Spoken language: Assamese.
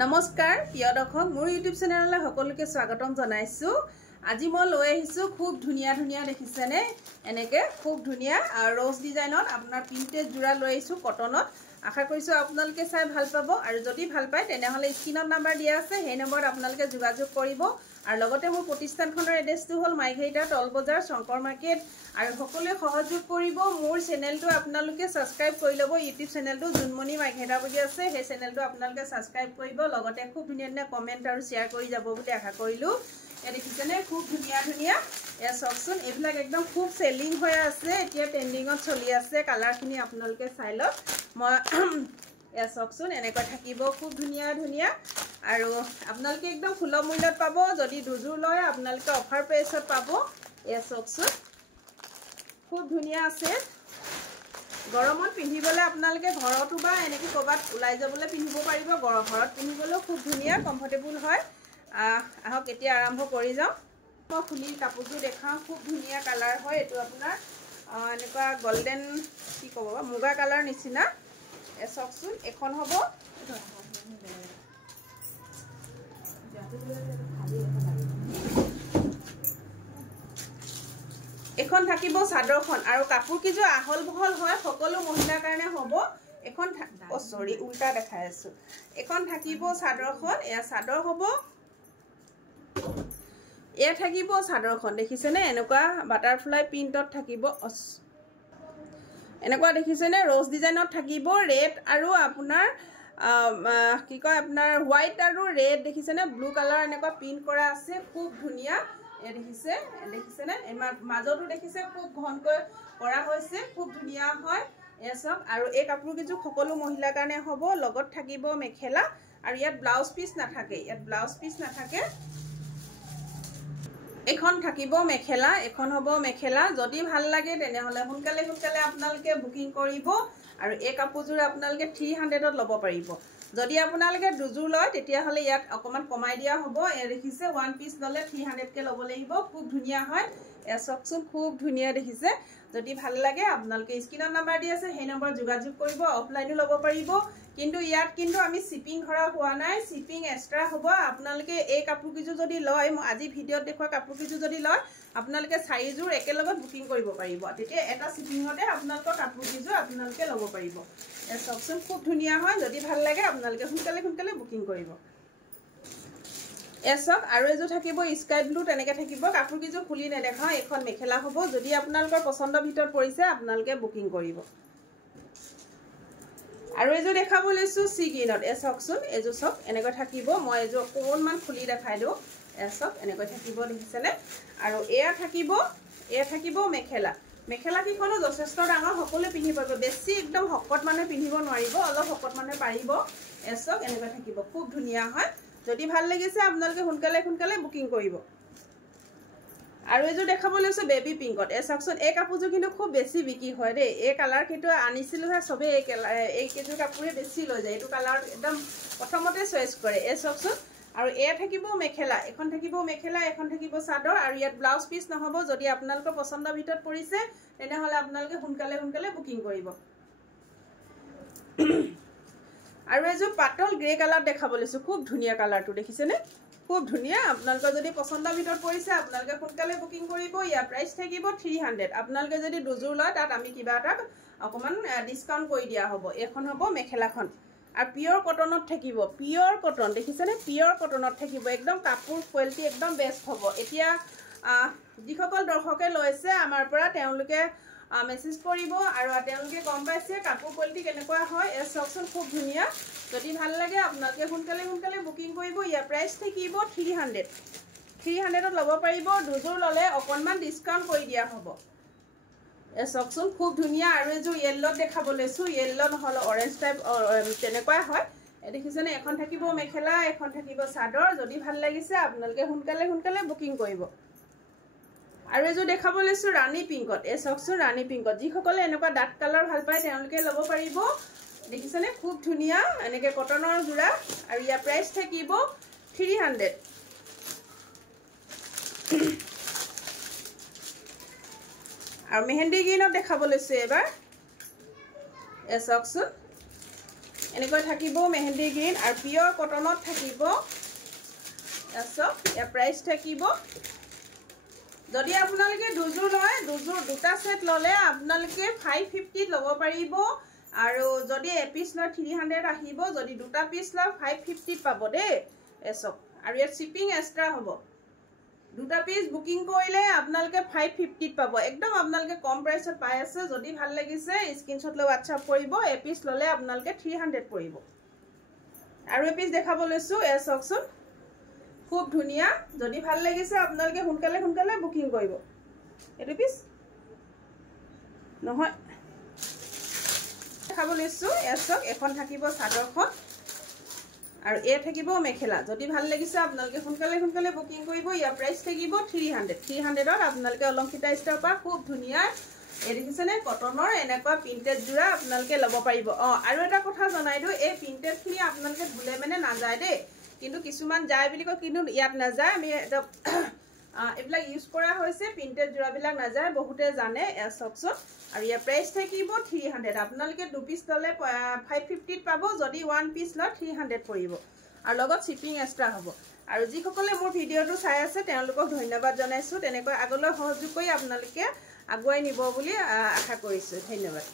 নমস্কাৰ প্ৰিয় দৰ্শক মোৰ ইউটিউব চেনেললৈ সকলোকে স্বাগতম জনাইছো। আজি মই লৈ আহিছো খুব ধুনিয়া ধুনিয়া দেখিছেনে এনেকে খুব ধুনিয়া ৰ'জ ডিজাইনত আপোনাৰ প্ৰিন্টেড জোৰা লৈ আহিছো কটনত। আশা কৰিছো আপোনালোকে চাই ভাল পাব আৰু যদি ভাল পায় তেনেহলে স্ক্ৰিনত নাম্বাৰ দিয়া আছে সেই নম্বৰত আপোনালোকে যোগাযোগ কৰিব আৰু লগতে মোৰ প্ৰতিষ্ঠানখনৰ এড্ৰেছটো হ'ল মাইঘেৰিটা টল বজাৰ শংকৰ মাৰ্কেট আৰু সকলোৱে সহযোগ কৰিব মোৰ চেনেলটো আপোনালোকে সাবস্ক্ৰাইব কৰি ল'ব। ইউটিউব চেনেলটো জুনমণি মাইঘেৰিটা বুলি আছে সেই চেনেলটো আপোনালোকে সাবস্ক্ৰাইব কৰিব লগতে খুব ধুনিয়া ধুনিয়া কমেন্ট আৰু শেয়াৰ কৰি যাব বুলি আশা কৰিলো। এ দেখিছেনে খুব ধুনিয়া ধুনিয়া এ চকচোন এইবিলাক একদম খুব সেলিং হৈ আছে এতিয়া ট্ৰেন্ডিংত চলি আছে কালাৰখিনি আপোনালোকে চাই লওক। মই এ চকচোন এনেকৈ থাকিব খুব ধুনিয়া ধুনিয়া আৰু আপোনালোকে একদম সুলভ মূল্যত পাব। যদি দুজোৰ লয় আপোনালোকে অফাৰ প্ৰাইচত পাব। এ চকচোন খুব ধুনিয়া আছে গৰমত পিন্ধিবলৈ আপোনালোকে ঘৰতো বা এনেকৈ ক'ৰবাত ওলাই যাবলৈ পিন্ধিব পাৰিব। ঘৰত পিন্ধিবলৈও খুব ধুনিয়া কমফৰ্টেবল হয়। আহক এতিয়া আৰম্ভ কৰি যাওঁ। মই খুলি কাপোৰটো দেখাওঁ খুব ধুনিয়া কালাৰ হয় এইটো আপোনাৰ এনেকুৱা গোল্ডেন কি ক'ব মুগা কালাৰ নিচিনা। এ চকচোন এখন হ'ব এখন থাকিব চাদৰখন আৰু কাপোৰ কিযোৰ আহল বহল হয় সকলো মহিলাৰ কাৰণে হ'ব। এখন সৰি উল্টা দেখাই আছো। এখন থাকিব চাদৰখন এয়া চাদৰ হ'ব এয়া থাকিব চাদৰখন দেখিছেনে এনেকুৱা বাটাৰফ্লাই প্ৰিন্টত থাকিব এনেকুৱা দেখিছেনে ৰ'জ ডিজাইনত থাকিব ৰেড আৰু আপোনাৰ কি কয় আপোনাৰ হোৱাইট আৰু ৰেড দেখিছেনে ব্লু কালাৰ এনেকুৱা প্ৰিন্ট কৰা আছে খুব ধুনিয়া। এ দেখিছেনে মাজতো দেখিছে খুব ঘনকৈ কৰা হৈছে খুব ধুনিয়া হয়। এ চব আৰু এই কাপোৰ কিযোৰ সকলো মহিলাৰ কাৰণে হ'ব। লগত থাকিব মেখেলা আৰু ইয়াত ব্লাউজ পিচ নাথাকে এখন থাকিব মেখেলা এখন হ'ব মেখেলা। যদি ভাল লাগে তেনেহলে সোনকালে আপোনালোকে বুকিং কৰিব আৰু এই কাপোৰযোৰ আপোনালোকে 300ত ল'ব পাৰিব। যদি আপোনালোকে দুযোৰ লয় তেতিয়াহলে ইয়াত অকমান কমাই দিয়া হ'ব। এ দেখিছে ওৱান পিচ ললে 300কে ল'ব লাগিব। খুব ধুনিয়া হয় এ চকচোন খুব ধুনিয়া দেখিছে। যদি ভাল লাগে আপোনালোকে স্ক্ৰিনত নাম্বাৰ দি আছে সেই নম্বৰত যোগাযোগ কৰিব। অফলাইনো ল'ব পাৰিব কিন্তু ইয়াত কিন্তু আমি শিপিং ধৰা হোৱা নাই শিপিং এক্সট্ৰা হ'ব। আপোনালোকে এই কাপোৰ কিযোৰ যদি লয় মই আজি ভিডিঅ'ত দেখুওৱা কাপোৰ কিযোৰ যদি লয় আপোনালোকে 4যোৰ একেলগত বুকিং কৰিব পাৰিব। তেতিয়া এটা শিপিংতে আপোনালোকৰ কাপোৰ কিযোৰ আপোনালোকে ল'ব পাৰিব। এ চকচোন খুব ধুনিয়া হয়। যদি ভাল লাগে আপোনালোকে সোনকালে বুকিং কৰিব। এ চক আৰু এযোৰ থাকিব স্কাই ব্লু তেনেকে থাকিব। কাপোৰ কিযোৰ খুলি নেদেখাওঁ এখন মেখেলা হ'ব। যদি আপোনালোকৰ পচন্দৰ ভিতৰত পৰিছে আপোনালোকে বুকিং কৰিব। আৰু এযোৰ দেখাব লৈছো সি গ্ৰীণত। এ চকচোন এযোৰ চক এনেকৈ থাকিব। মই এযোৰ অকণমান খুলি দেখাই দিওঁ। এ চক এনেকৈ থাকিব দেখিছেনে আৰু এয়া থাকিব মেখেলা কেইখনো যথেষ্ট ডাঙৰ সকলোৱে পিন্ধিব পাৰিব। বেছি একদম শকত মানুহে পিন্ধিব নোৱাৰিব অলপ শকত মানুহে পাৰিব। এ চক এনেকৈ থাকিব খুব ধুনিয়া হয়। যদি ভাল লাগিছে আপোনালোকে সোনকালে বুকিং কৰিব। আৰু এযোৰ দেখাব লৈছো বেবি পিংকত। এ চাওকচোন এই কাপোৰযোৰ কিন্তু খুব বেছি বিক্ৰী হয় দেই। এই কালাৰ কিন্তু আনিছিলো চবেই এই কেইযোৰ কাপোৰে বেছি লৈ যায়। এইটো কালাৰ একদম প্ৰথমতে চইচ কৰে। এ চাওকচোন আৰু এয়া থাকিব মেখেলা এখন থাকিব চাদৰ আৰু ইয়াত ব্লাউজ পিচ নহ'ব। যদি আপোনালোকৰ পচন্দৰ ভিতৰত পৰিছে তেনেহলে আপোনালোকে সোনকালে বুকিং কৰিব। আৰু এযোৰ পাতল গ্ৰে কালাৰ দেখাব লৈছো খুব ধুনিয়া কালাৰটো দেখিছেনে খুব ধুনিয়া। আপোনালোকৰ যদি পচন্দৰ ভিতৰত পৰিছে আপোনালোকে সোনকালে বুকিং কৰিব। ইয়াৰ প্ৰাইচ থাকিব 300। আপোনালোকে যদি দুযোৰ লয় তাত আমি কিবা এটা অকমান ডিসকাউন্ট কৰি দিয়া হ'ব। এখন হ'ব মেখেলাখন আৰু পিয়ৰ কটনত থাকিব। পিয়ৰ কটন দেখিছেনে পিয়ৰ কটনত থাকিব। একদম কাপোৰ কোৱালিটি একদম বেষ্ট হ'ব। এতিয়া যিসকল দৰ্শকে লৈছে আমাৰ পৰা তেওঁলোকে মেছেজ কৰিব আৰু তেওঁলোকে গম পাইছে কাপোৰ কোৱালিটি কেনেকুৱা হয়। এ চকচোন খুব ধুনিয়া। যদি ভাল লাগে আপোনালোকে সোনকালে বুকিং কৰিব। ইয়াৰ প্ৰাইচ থাকিব 300ত ল'ব পাৰিব। দুযোৰ ল'লে অকণমান ডিসকাউন্ট কৰি দিয়া হ'ব। এ চকচোন খুব ধুনিয়া। আৰু এযোৰ য়েল্লোত দেখাব লৈছো। য়েল্লো নহ'লে অৰেঞ্জ টাইপ তেনেকুৱাই হয়। দেখিছেনে এখন থাকিব মেখেলা এখন থাকিব চাদৰ। যদি ভাল লাগিছে আপোনালোকে সোনকালে বুকিং কৰিব। আৰু এযোৰ দেখাব লৈছো ৰাণী পিংকত। এ চকচোন ৰাণী পিংকত যিসকলে এনেকুৱা ডাৰ্ক কালাৰ ভাল পায় তেওঁলোকে ল'ব পাৰিব। দেখিছেনে খুব ধুনিয়া এনেকে কটনৰ জোৰা আৰু ইয়াৰ প্ৰাইচ থাকিব 300। আৰু মেহেন্দি গ্ৰীণত দেখাব লৈছো এবাৰ। এ চকচোন এনেকৈ থাকিব মেহেন্দি গ্ৰীণ আৰু পিয়ৰ কটনত থাকিব চাওক ইয়াৰ প্ৰাইচ থাকিব যদি আপোনালোকে দুযোৰ লয় দুটা সেট ললে আপোনালোকে 550 ল'ব পাৰিব আৰু যদি এপিস লয় 300 আহিব যদি দুটা পিস লয় 550 পাব দেই এসক আৰু ইয়াৰ শিপিং এক্সট্ৰা হ'ব দুটা পিস বুকিং কৰিলে আপোনালোকে 550 পাব একদম আপোনালোকে কম প্ৰাইসত পাই আছে যদি ভাল লাগিছে স্ক্ৰিনশ্বট লৈ WhatsApp কৰিব এপিস ললে আপোনালোকে 300 পৰিব আৰু এপিস দেখাব লৈছো এসকচোন খুব ধুনিয়া যদি ভাল লাগিছে আপোনালোকে সোনকালে বুকিং কৰিব এটো পিস নহয় দেখাব লৈছো এসক এখন থাকিব চাদৰখন আৰু এ থাকিব মেখেলা যদি ভাল লাগিছে আপোনালোকে সোনকালে বুকিং কৰিব ইয়াৰ প্ৰাইস থাকিব 300 ত আপোনালোকে অলংকিতা ষ্টাৰ পা খুব ধুনিয়া এই দেখিছেনে কটনৰ এনেকুৱা প্ৰিন্টেড জোৰা আপোনালোকে ল'ব পাৰিব আৰু এটা কথা জনাই দিও এই প্ৰিন্টেড খিনি আপোনালোকে ধুলে মানে না যায় দে কিন্তু কিছুমান যায় বুলি কয় কিন্তু ইয়াত না যায় আমি এবিলাক ইউজ কৰা হৈছে প্ৰিন্টেড জোৰা বিলাক না যায় বহুতে জানে এসকচোন আৰু ইয়াৰ প্ৰাইস থাকিব 300 আপোনালোকে দু পিস ললে 550 পাব যদি ওৱান পিস লয় 300 পৰিব আৰু লগত শিপিং এক্সট্ৰা হ'ব আৰু যিসকলে মোৰ ভিডিওটো চাই আছে তেওঁলোকক ধন্যবাদ জনাইছো তেনেকৈ আগলৈ সহযোগ কৰি আপোনালোকে আগুৱাই নিব বুলি আশা কৰিছো ধন্যবাদ